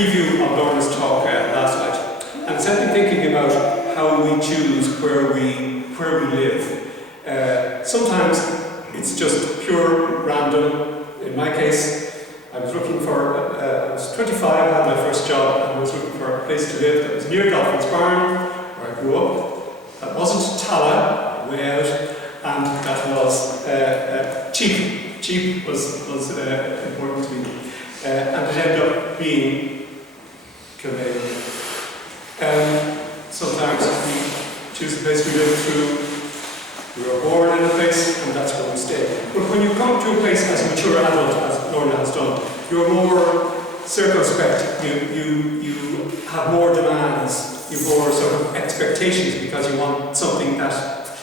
preview of Lorna's talk last night, and simply thinking about how we choose where we live. Sometimes it's just pure random. In my case, I was 25, I had my first job, and I was looking for a place to live that was near Dolphin's Barn, where I grew up. That wasn't Tala, way out, and that was cheap. Cheap was important to me. And it ended up being Kilmaine. Sometimes we choose the place we live through. We were born in a place, and that's where we stay. But when you come to a place as a mature adult, as Lorna has done, you're more circumspect. You have more demands. You have more sort of expectations because you want something that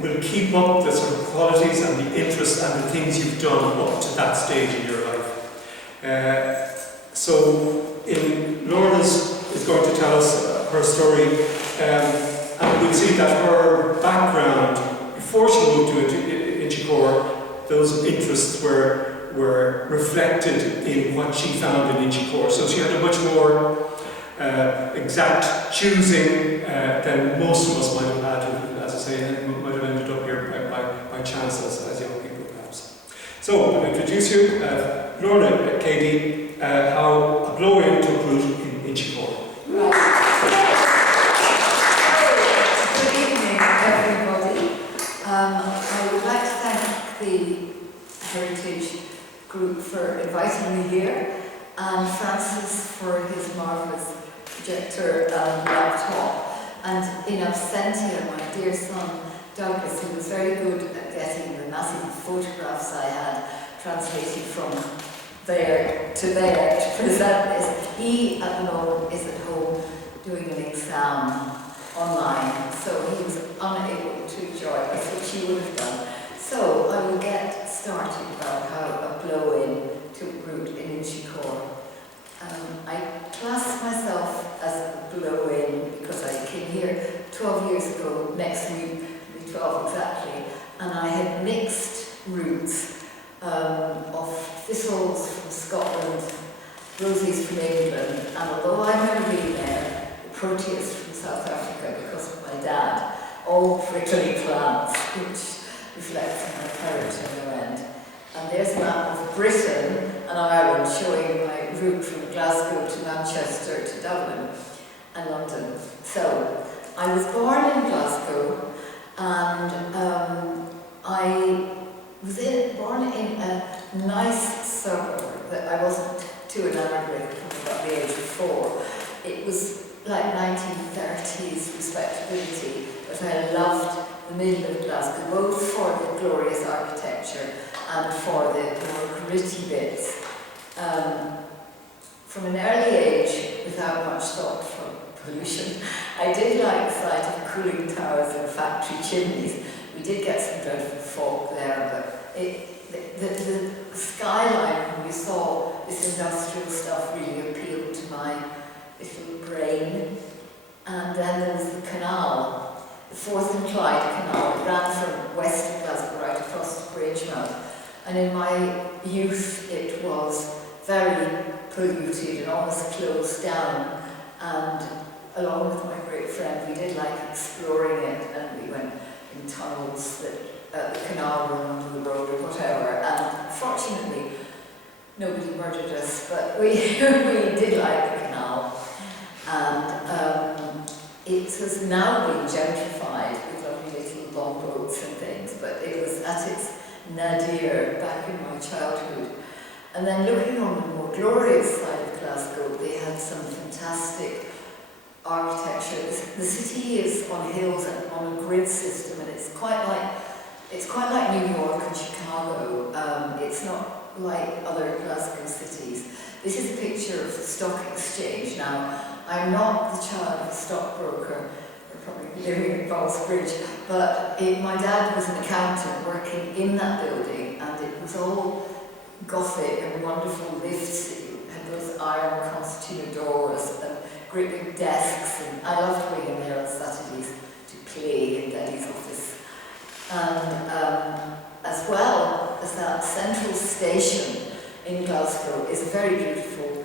will keep up the sort of qualities and the interests and the things you've done up to that stage in your life. Lorna's is going to tell us her story, and we'll see that her background, before she moved to Inchicore, those interests were reflected in what she found in Inchicore. So she had a much more exact choosing than most of us might have had, as I say, and might have ended up here by chance as young people, perhaps. So, I'll introduce you, Lorna, Katie, how a blow-in took root in Inchicore. Good evening, everybody. I would like to thank the Heritage Group for inviting me here, and Francis for his marvellous projector and laptop, and in absentia, my dear son Douglas, who was very good at getting the massive photographs I had translated from there to present this. He at the moment is at home doing an exam online, so he was unable to join us, which he would have done. So I will get started about how a blow-in took root in Inchicore. I class myself as a blow-in because I came here 12 years ago, next week, 12 exactly, and I had mixed roots of thistles from Scotland, roses from England, and although I've never been there, the proteus from South Africa because of my dad, all prickly plants, which reflects my parents on their end. And there's a map of Britain and Ireland showing my route from Glasgow to Manchester to Dublin and London. So, I was born in Glasgow, and I was born in a nice suburb that I wasn't too enamored with from about the age of 4. It was like 1930s respectability, but I loved the middle of Glasgow, both for the glorious architecture and for the more gritty bits. From an early age, without much thought for pollution, I did like the sight of cooling towers and factory chimneys. We did get some dreadful fog there, but the skyline, when we saw this industrial stuff, really appealed to my little brain. And then there was the canal, the Forth and Clyde Canal. It ran from west of Glasgow right across to Richmond. And in my youth, it was very polluted and almost closed down. And along with my great friend, we did like exploring it, and we went in tunnels that the canal run under the road or whatever. And fortunately, nobody murdered us, but we did like the canal. And it has now been gentrified with lovely little longboats and things, but it was at its nadir back in my childhood. And then looking on the more glorious side of Glasgow, they had some fantastic architecture. The city is on hills and on a grid system, and it's quite like New York and Chicago. It's not like other Glasgow cities. This is a picture of the stock exchange. Now, I'm not the child of a stockbroker, or probably living in Ballsbridge, but my dad was an accountant working in that building, and it was all Gothic and wonderful lifts. It had those iron concertina doors and great big desks, and I loved going in there on Saturdays to play in Daddy's office. And as well as that central station in Glasgow is a very beautiful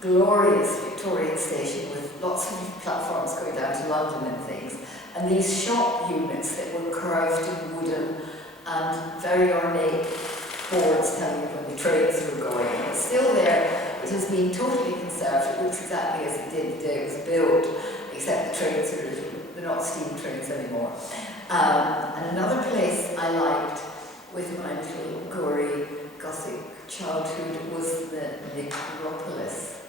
glorious Victorian station with lots of platforms going down to London and things, and these shop units that were curved and wooden and very ornate boards telling you when the trains were going. It's still there. It has been totally conserved. It looks exactly as it did the day it was built, except the trains they're not steam trains anymore. And another place I liked with my little gory Gothic childhood was the necropolis.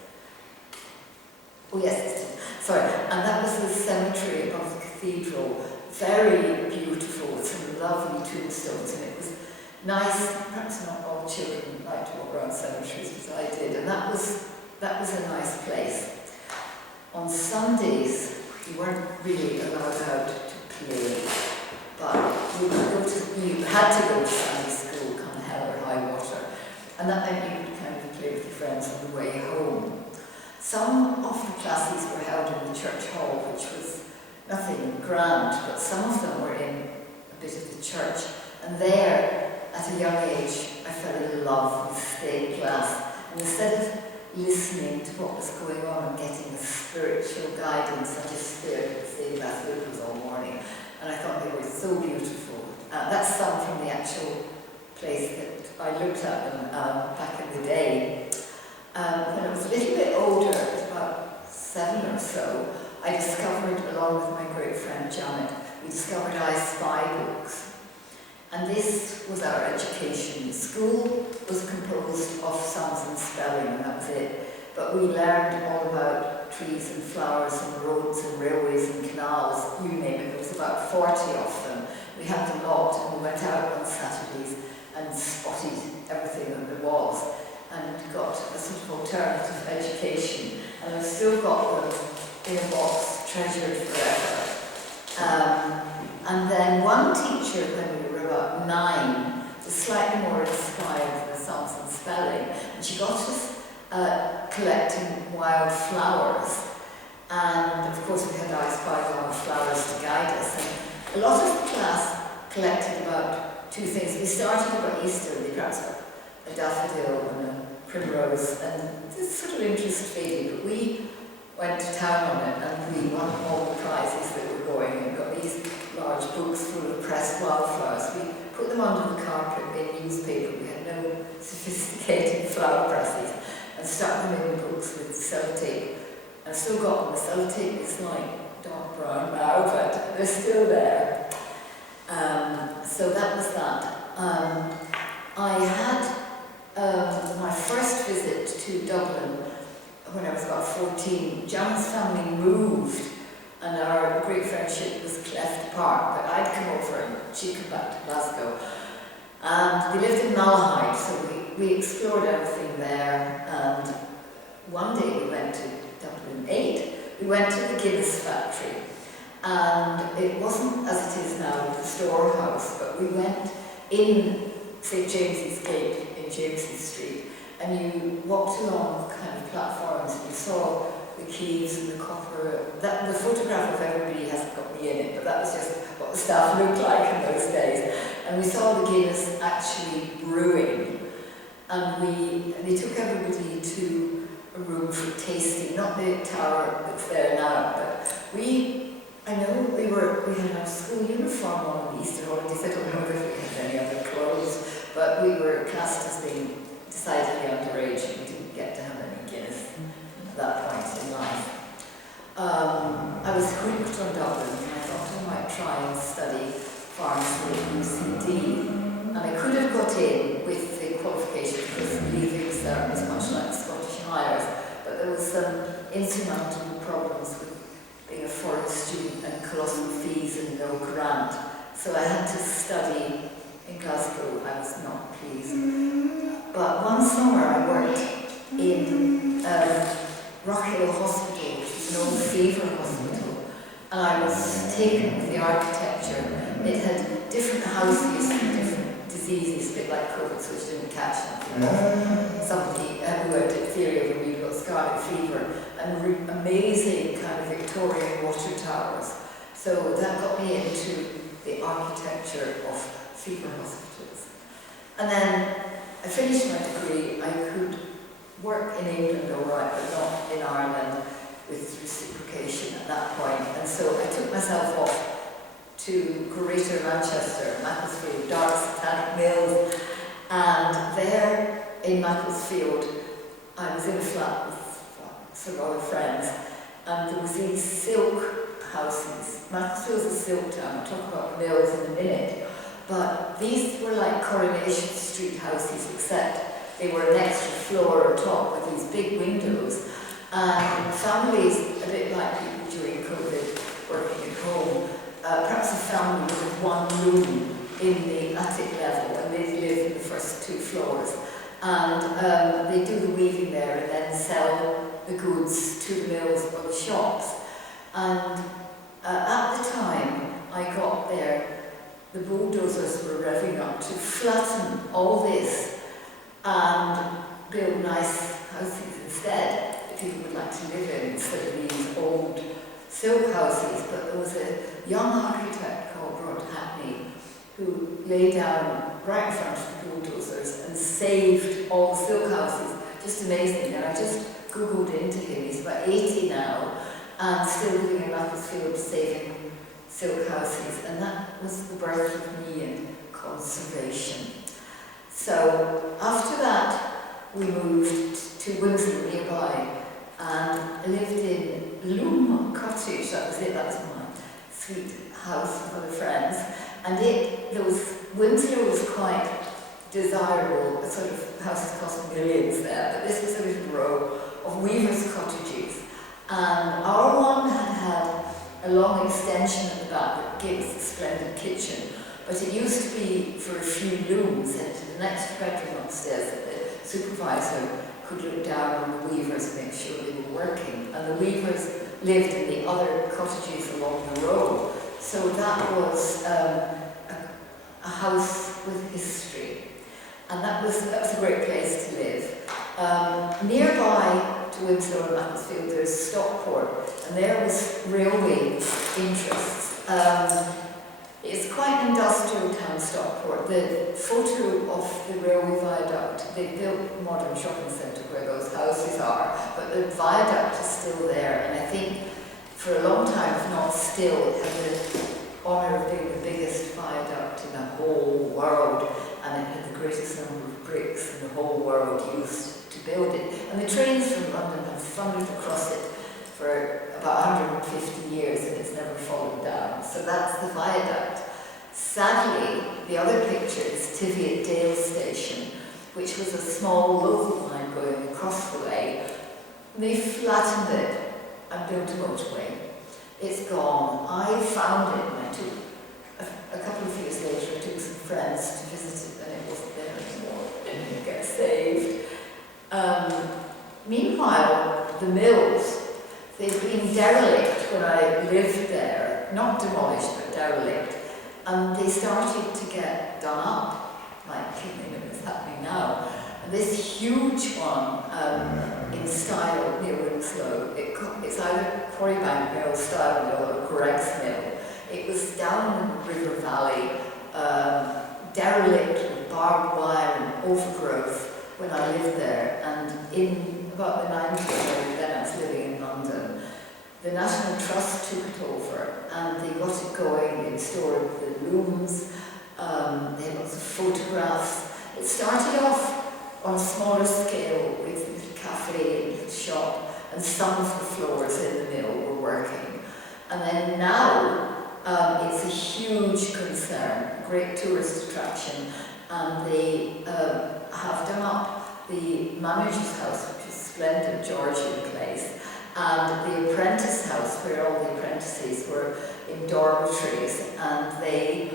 Oh yes, sorry. And that was the cemetery above the cathedral. Very beautiful, with some lovely tombstones, and it was nice. Perhaps not all children like to walk around cemeteries, as I did, and that was a nice place. On Sundays, you weren't really allowed out to play, but you had to go to Sunday school, come hell or high water, and that meant you could kind of play with your friends on the way home. Some of the classes were held in the church hall, which was nothing grand, but some of them were in a bit of the church, and there, at a young age, I fell in love with stained glass, and instead of listening to what was going on and getting a spiritual guidance, I just stared at the stained glass windows all morning, and I thought they were so beautiful. That's some from the actual place that I looked at them back in the day. When I was a little bit older, about 7 or so, I discovered, along with my great friend Janet, we discovered I Spy books. And this was our education. School was composed of sums and spelling, and that was it. But we learned all about trees and flowers and roads and railways and canals, you name it. There was about 40 of them. We had them lot, and we went out on Saturdays and spotted everything that there was, and got a sort of alternative education. And I've still got them in a box, treasured forever. And then one teacher, when we were about 9, was slightly more inspired with sums and spelling, and she got us collecting wild flowers. And of course we had I Spy wild flowers to guide us. And a lot of the class collected about 2 things. We started about Easter, they perhaps got a daffodil and a primrose, and this sort of interest faded, but we went to town on it, and we won all the prizes that were going, and got these large books full of pressed wildflowers. We put them under the carpet in newspaper. We had no sophisticated flower presses, and stuck them in books with sellotape. I've still got them. The sellotape is like dark brown now, but they're still there. So that was that. I had my first visit to Dublin when I was about 14. Jan's family moved, and our great friendship was cleft apart, but I'd come over and she'd come back to Glasgow. And they lived in Malahide, so we explored everything there, and one day we went to Dublin 8. We went to the Guinness factory, and it wasn't as it is now, the storehouse, but we went in St James's Gate in James's Street, and you walked along kind of platforms, and you saw the keys and the copper. The photograph of everybody hasn't got me in it, but that was just what the staff looked like in those days. And we saw the Guinness actually brewing, and they took everybody to a room for tasting, not the tower that's there now, but we had our school uniform on the Easter holidays. I don't know if we had any other clothes, but we were classed as being decidedly underage, and we didn't get to have any Guinness at that point in life. I was hooked on Dublin, and I thought I might try and study pharmacy at UCD. And I could have got in with the qualification because leaving there was much like Scottish Highers, but there was some insurmountable problems with being a foreign student and colossal fees and no grant. So I had to study in Glasgow. I was not pleased. But one summer I worked in Rockhill Hospital, which is an old fever hospital, and I was taken with the architecture. It had different houses for different diseases, a bit like COVID, so it didn't catch them. Somebody who had diphtheria when you got scarlet fever, and amazing kind of Victorian water towers. So that got me into the architecture of fever hospitals. And then I finished my degree. I could work in England all right, but not in Ireland with reciprocation at that point. And so I took myself off to Greater Manchester, Macclesfield, Dark Satanic Mills, and there in Macclesfield I was in a flat with some other friends, and there was these silk houses. Macclesfield's a silk town, I'll talk about the mills in a minute, but these were like Coronation Street houses, except they were an extra floor on top with these big windows, and families, a bit like people during COVID working at home, perhaps a family with one room in the attic level, and they live in the first 2 floors, and they do the weaving there and then sell the goods to the mills or the shops. And at the time I got there, the bulldozers were revving up to flatten all this and build nice houses instead that people would like to live in instead of these old silk houses. But there was a young architect called Rod Hackney who lay down right in front of the bulldozers and saved all the silk houses. Just amazing. And I just Googled into him. He's about 80 now and still living in Macclesfield saving silk houses. And that was the birth of me in conservation. So after that, we moved to Windsor nearby and lived in Loom Cottage. That was it. That was my sweet house with other friends. And Windsor was quite desirable. Sort of houses cost millions there, but this was a little row of weavers' cottages. And our one had a long extension at the back that gave us a splendid kitchen, but it used to be for a few looms and an extra bedroom upstairs that the supervisor could look down on the weavers and make sure they were working. And the weavers lived in the other cottages along the road. So that was a house with history. And that was a great place to live. Nearby to Windsor and Macclesfield there's Stockport, and there was railway interests. It's quite an industrial town, Stockport. The photo of the railway viaduct, they built a modern shopping centre where those houses are, but the viaduct is still there, and I think for a long time, if not still, it had the honour of being the biggest viaduct in the whole world, and it had the greatest number of bricks in the whole world used to build it. And the trains from London have thundered across it for about 150 years and it's never fallen down. So that's the viaduct. Sadly, the other picture is Tiviot Dale Station, which was a small local line going across the way. They flattened it and built a motorway. It's gone. I found it and I took, a couple of years later, I took some friends to visit it and it wasn't there anymore. It didn't get saved. Meanwhile, the mills, they'd been derelict when I lived there, not demolished but derelict, and they started to get done up, like Kilmainham is happening now. And this huge one in Style near Winslow, it's either Quarrybank Mill, Style Mill or Greg's Mill. It was down in the River Valley, derelict with barbed wire and overgrowth when I lived there, and in about the 90s, then I was living in London, the National Trust took it over and they got it going. They restored the looms, they had lots of photographs. It started off on a smaller scale with a little cafe and a little shop, and some of the floors in the mill were working. And then now it's a huge concern, a great tourist attraction, and they have done up the manager's house, which is a splendid Georgian place, and the apprentice house where all the apprentices were in dormitories, and they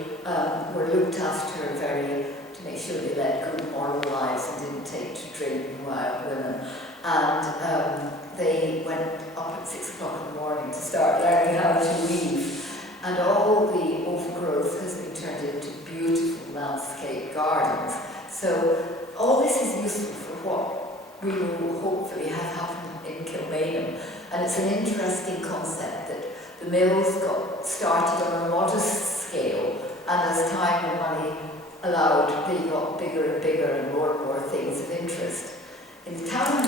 were looked after to make sure they led good moral lives and didn't take to drinking wild women. And they went up at 6 o'clock in the morning to start learning how to weave. And all the overgrowth has been turned into beautiful landscape gardens. So all this is useful for what we will hopefully have happen in Kilmainham. And it's an interesting concept that the mills got started on a modest scale, and as time and money allowed, they got bigger and bigger and more things of interest. In the town of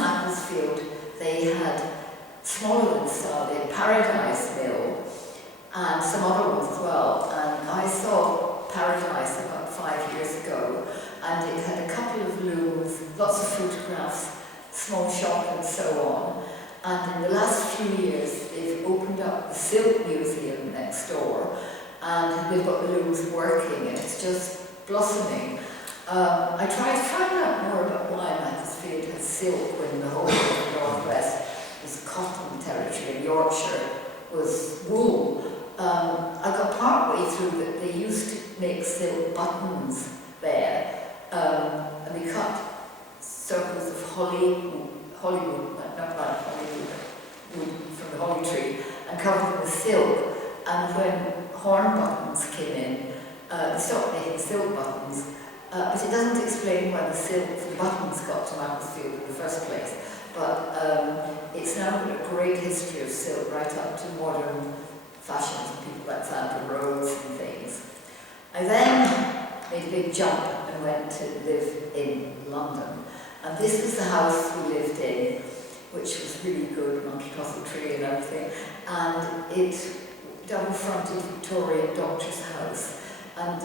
small shop and so on. And in the last few years, they've opened up the Silk Museum next door, and they've got the looms working, and it's just blossoming. I tried to find out more about why Macclesfield has silk when the whole of the northwest was cotton territory and Yorkshire was wool. I got part way through that they used to make silk buttons there, and they cut circles of hollywood, not like hollywood, wood from the holly tree, and covered them with silk. And when horn buttons came in, they stopped making silk buttons, but it doesn't explain why the silk for the buttons got to Macclesfield in the first place. But it's now got a great history of silk right up to modern fashions, people like Sandra Rhodes and things. I then made a big jump and went to live in London. And this was the house we lived in, which was really good, monkey puzzle tree and everything. And it double-fronted Victorian doctor's house. And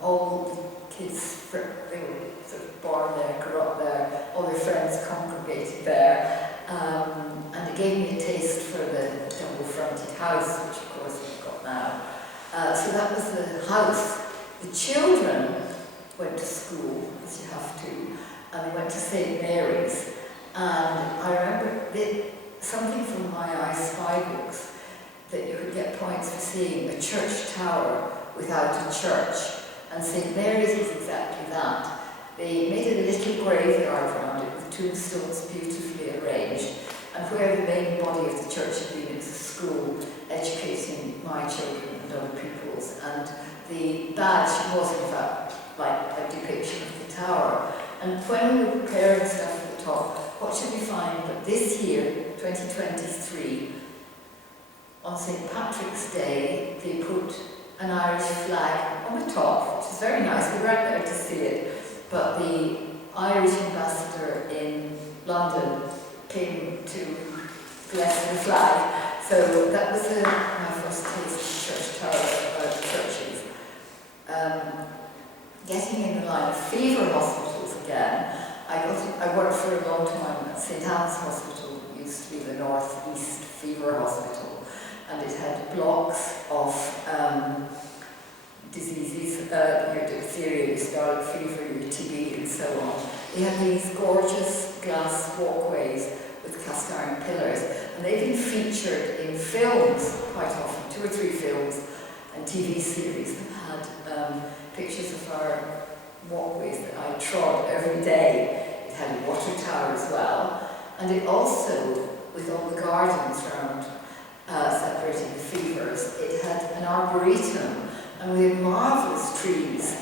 all the kids, they were sort of born there, grew up there, all their friends congregated there. And it gave me a taste for the double-fronted house, which of course we've got now. So that was the house. The children went to school, as you have to, and they went to St. Mary's. And I remember something from my I Spy books, that you could get points for seeing a church tower without a church. And St. Mary's is exactly that. They made a little graveyard around it with tombstones beautifully arranged. And where the main body of the church had been, it was a school educating my children and other pupils. And the badge was in fact like a depiction of the tower. And when we were preparing stuff at the top, what should we find but this year, 2023, on St. Patrick's Day, they put an Irish flag on the top, which is very nice. We weren't there to see it, but the Irish ambassador in London came to bless the flag. So that was my first taste of church towers, churches. Getting in the line of fever hospitals again, I worked for a long time at St. Anne's Hospital, it used to be the North East Fever Hospital, and it had blocks of diseases, your diphtheria, your scarlet fever, your TB, and so on. They had these gorgeous glass walkways with cast iron pillars, and they've been featured in films quite often, 2 or 3 films and TV series that had pictures of our walkways that I trod every day. It had a water tower as well, and it also, with all the gardens around separating the fevers, it had an arboretum, and we had marvellous trees.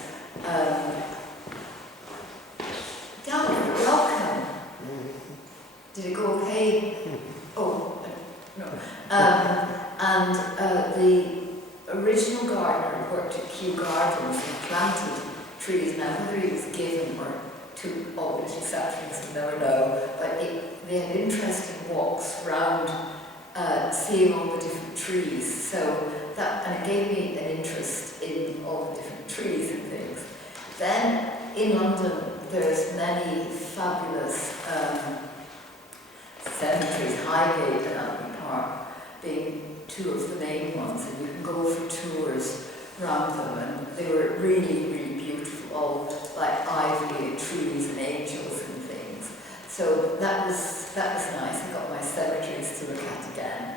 Down, welcome. Did it go okay? Oh, no. The original gardener worked at Kew Gardens and planted trees. Now, whether he was given or to all the saplings, we'll never know, but they had interesting walks around seeing all the different trees. So that, and it gave me an interest in all the different trees and things. Then, in London, there's many fabulous cemeteries, Highgate and Abbey Park being 2 of the main ones, and you can go for tours around them, and they were really, really beautiful, all like ivy and trees and angels and things. So that was nice. I got my cemeteries to look at again.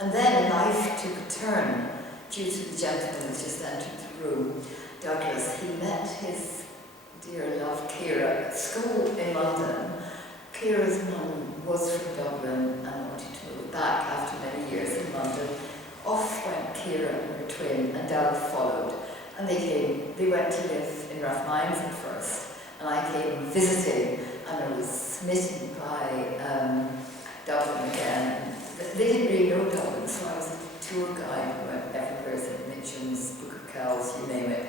And then life took a turn due to the gentleman who's just entered the room, Douglas. He met his dear love Ciara at school in London. Ciara's mum was from Dublin and wanted to move back after many years in London. Off went Ciara and her twin, and Doug followed. And they went to live in Rathmines at first, and I came visiting, and I was smitten by Dublin again. They didn't really know Dublin, so I was a tour guide who went everywhere, St. Mitchum's, Book of Kells, you name it.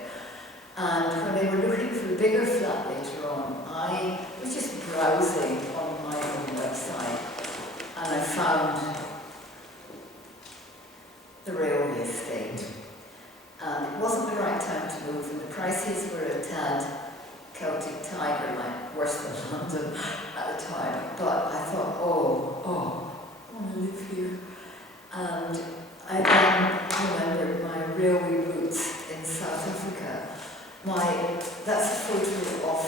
And when they were looking for a bigger flat later on, I was just browsing on my own website, and I found the railway estate. And it wasn't the right time to move, and the prices were a tad Celtic Tiger, like worse than London at the time. But I thought, I want to live here. And I then remembered my railway roots in South Africa. That's a photo of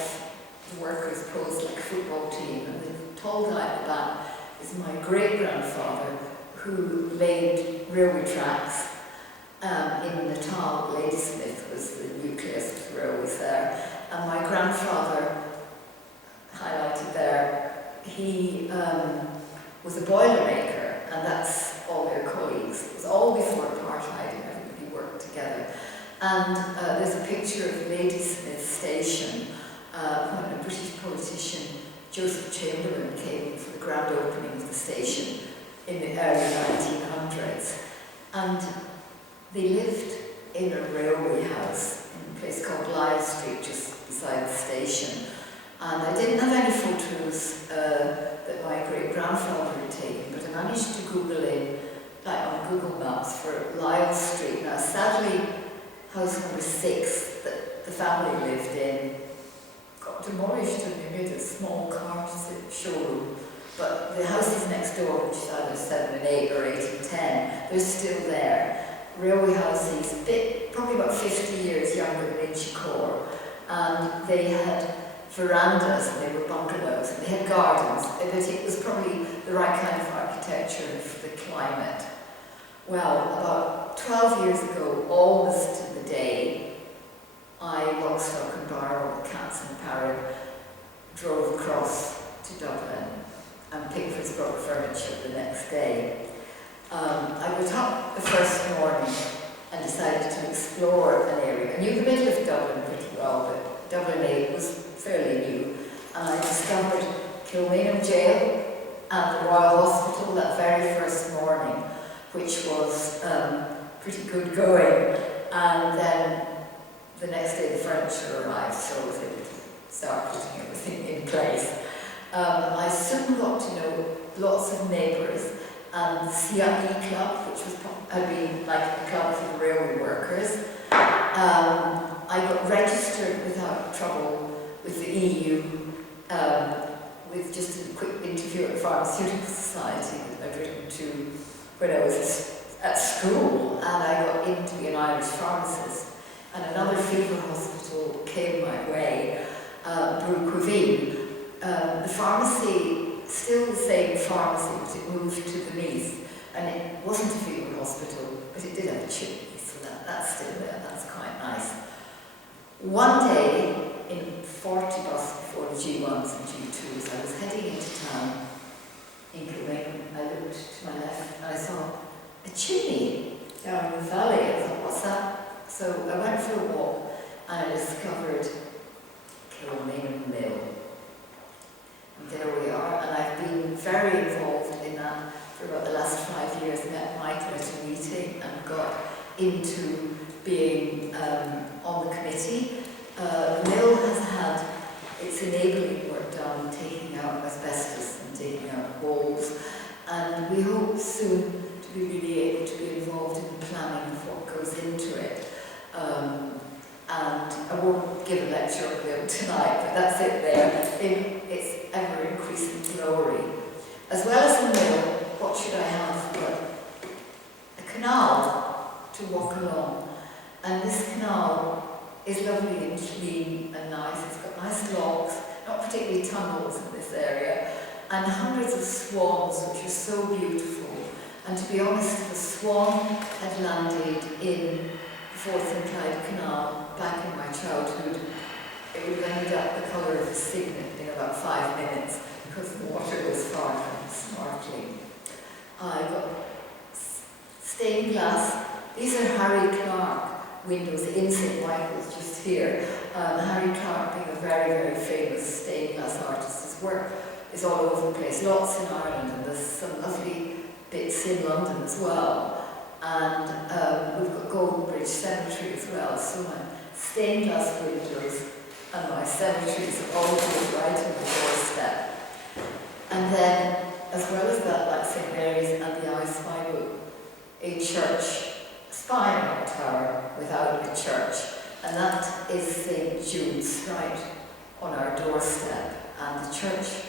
the workers posed like a football team, and the tall guy at the back is my great-grandfather who laid railway tracks in Natal. Ladysmith was the nucleus of the railways there. And my grandfather, highlighted there, he was a boilermaker, and that's all their colleagues. It was all before apartheid and everybody worked together. And there's a picture of Ladysmith Station when a British politician, Joseph Chamberlain, came for the grand opening of the station in the early 1900s. And they lived in a railway house in a place called Lyle Street, just beside the station. And I didn't have any photos that my great-grandfather had taken, but I managed to Google in, like on Google Maps, for Lyle Street. Now, sadly, house number 6 that the family lived in got demolished, and they made a small car showroom. But the houses next door, which is either 7 and 8 or 8 and 10, they're still there. Railway houses, probably about 50 years younger than Inchicore, and they had verandas, and they were bungalows, and they had gardens, but it was probably the right kind of architecture for the climate. Well, about 12 years ago, almost to the day, I, lock, stock and barrel, with cats and parrot, drove across to Dublin, and Pickford's brought furniture the next day. I got up the first morning and decided to explore an area. I knew the middle of Dublin pretty well, but Dublin 8 was fairly new. And I discovered Kilmainham Jail and the Royal Hospital that very first morning, which was pretty good going. And then the next day the furniture arrived, so I was able to start putting everything in place. I soon got to know lots of neighbours, and the CIE Club, which had been like a club for the railway workers. I got registered without trouble with the EU, with just a quick interview at the Pharmaceutical Society that I'd written to when I was at school, and I got in to be an Irish pharmacist. And another fever hospital came my way, Brooke. The pharmacy, still the same pharmacy, but it moved to the Meath, and it wasn't a fever hospital, but it did have a chimney, so that's still there, that's quite nice. One day, in 40 bus before the G1s and G2s, I was heading into town in Kilmainham. I looked to my left and I saw a chimney down in the valley. I thought, what's that? So I went for a walk and I discovered Kilmainham Mill. And there we are, and I've been very involved in that for about the last 5 years. I met Michael at a meeting and got into being on the committee. The mill has had its enabling work done, taking out asbestos and taking out walls, and we hope soon to be really able to be involved in the planning of what goes into it. And I won't give a lecture on the mill tonight, but that's it there, in its ever-increasing glory. As well as the mill, what should I have but a canal to walk along? And this canal is lovely and clean and nice. It's got nice locks, not particularly tunnels in this area, and hundreds of swans, which are so beautiful. And to be honest, if a swan had landed in the Forth and Clyde Canal back in my childhood, it would have ended up the colour of a signet in about 5 minutes, because the water was far from sparkling. I got stained glass. These are Harry Clark windows in St. Michael's, just here. Harry Clark being a very, very famous stained glass artist. His work is all over the place, lots in Ireland, and there's some lovely bits in London as well. And we've got Golden Bridge Cemetery as well, so my stained glass windows and my cemeteries are all right on the doorstep. And then, as well as that, like St. Mary's and the Ice Bible, a church, spire, not tower, without a church, and that is St. Jude's, right on our doorstep. church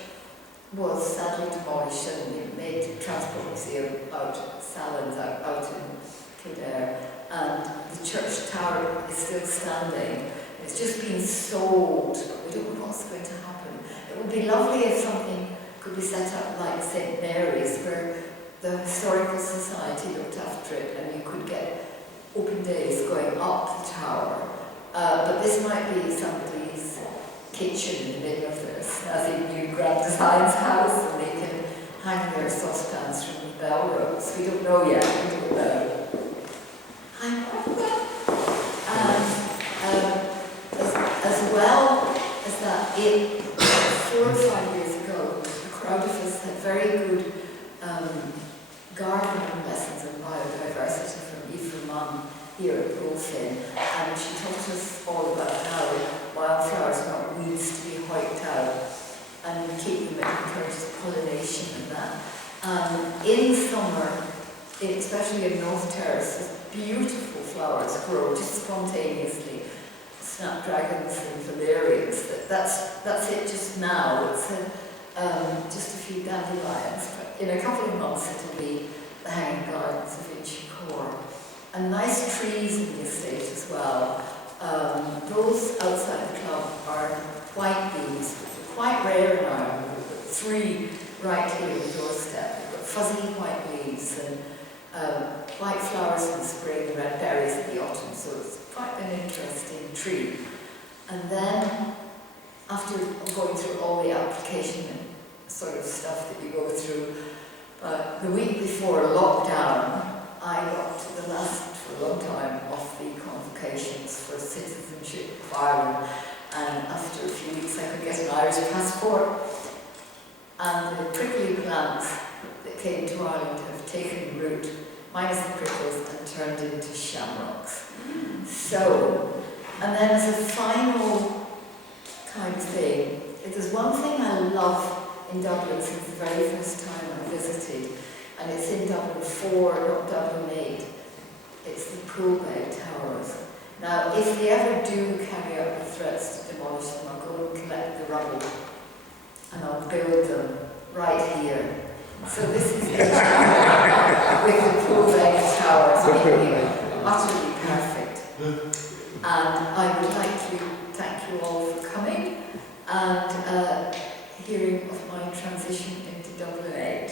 was sadly demolished and they made a transport museum out Salins out in Kildare, and the church tower is still standing. It's just been sold, but we don't know what's going to happen. It would be lovely if something could be set up like St Mary's, where the Historical Society looked after it and you could get open days going up the tower. But this might be somebody's kitchen in the middle of the snazzy new Grand Design's house, and they can hang their saucepans from the bell ropes. We don't know yet, we don't know. And as well as that, 4 or 5 years ago, a crowd of us had very good gardening lessons on biodiversity from Aoife Munn here at Bullfin, and she taught us all about how wildflowers want weeds to be hiked out and keep them, it encourages pollination and that. And in summer, especially in North Terrace, beautiful flowers grow just spontaneously. Snapdragons and valerians. That's it just now. It's just a few dandelions, but in a couple of months it'll be the hanging gardens of Vinci Core. And nice trees in the estate as well. Those outside the club are white beams, which are quite rare in Ireland. We've got 3 right here on the doorstep. We've got fuzzy white leaves and white flowers in the spring, red berries in the autumn, so it's quite an interesting tree. And then, after going through all the application and sort of stuff that you go through, the week before lockdown, I got to the last, for a long time, of the convocations for citizenship of Ireland, and after a few weeks I could get an Irish passport, and the prickly plants that came to Ireland have taken root, minus the prickles, and turned into shamrocks. So, and then as a final kind of thing, if there's one thing I love in Dublin since the very first time I visited, and it's in Dublin 4, not Dublin 8, it's the Poolbeg Towers. Now, if they ever do carry out the threats to demolish them, I'll go and collect the rubble, and I'll build them right here. So this is the tower with the Poolbeg Towers in here, utterly perfect. And I would like to thank you all for coming and hearing of my transition into Dublin 8.